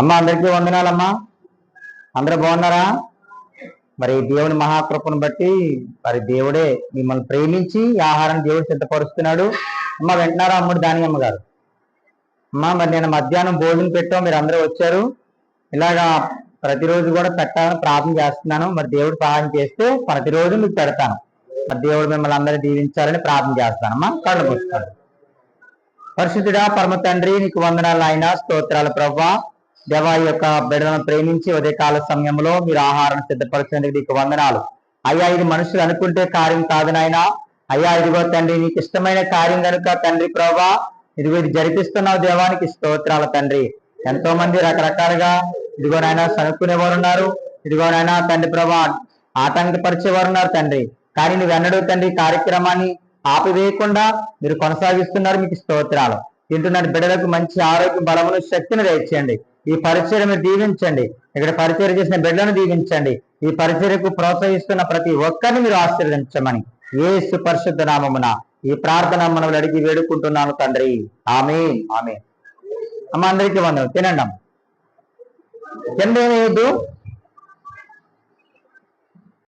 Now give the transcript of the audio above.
అమ్మ అందరికీ వందనాలమ్మా. అందరూ బాగున్నారా? మరి దేవుని మహాకృపను బట్టి మరి దేవుడే మిమ్మల్ని ప్రేమించి ఈ ఆహారం దేవుడు సిద్ధపరుస్తున్నాడు. అమ్మ వింటున్నారా? అమ్ముడు దానియమ్మ గారు. అమ్మ మరి నేను మధ్యాహ్నం భోజనం పెట్టాం, మీరు అందరూ వచ్చారు. ఇలాగా ప్రతిరోజు కూడా పెట్టాలని ప్రార్థన చేస్తున్నాను. మరి దేవుడు సహాయం చేస్తే ప్రతిరోజు మీకు పెడతాను. మరి దేవుడు మిమ్మల్ని అందరినీ దీవించాలని ప్రార్థన చేస్తానమ్మా. కళ్ళు మూసుకోండి. పరిశుద్ధుడా పరమ తండ్రి, నీకు వందనాలు నాయన, స్తోత్రాలు ప్రభువా. దేవా యొక్క బిడ్డలను ప్రేమించి ఉదయకాల సమయంలో మీరు ఆహారం సిద్ధపరిచేందుకు నీకు వందనాలు అయ్యా. ఇది మనుషులు అనుకుంటే కార్యం కాదు నాయన. అయ్యా ఇదిగో తండ్రి, నీకు ఇష్టమైన కార్యం కనుక తండ్రి ప్రభువా ఇదిగో ఇది జరిపిస్తున్నావు. దేవానికి స్తోత్రాలు తండ్రి. ఎంతో మంది రకరకాలుగా ఇదిగో నాయన సనుక్కునేవారు ఉన్నారు, ఇదిగో నాయన తండ్రి ప్రభా ఆటంకపరిచేవారు ఉన్నారు తండ్రి. కానీ నువ్వు ఎన్నడూ తండ్రి కార్యక్రమాన్ని ఆపివేయకుండా మీరు కొనసాగిస్తున్నారు. మీకు స్తోత్రాలు. తింటున్న బిడ్డలకు మంచి ఆరోగ్యం, బలమును, శక్తిని దయచేయండి. ఈ పరిచయం మీరు దీవించండి. ఇక్కడ పరిచయం చేసిన బిడ్డలను దీవించండి. ఈ పరిచర్యకు ప్రోత్సహిస్తున్న ప్రతి ఒక్కరిని మీరు ఆశీర్వదించమని యేసు పరిశుద్ధ నామమున ఈ ప్రార్థన మనవులు అడిగి వేడుకుంటున్నాను తండ్రి. ఆమేన్ ఆమేన్. అమ్మ అందరికీ వందనం. తినండి అమ్మ. తినలేదు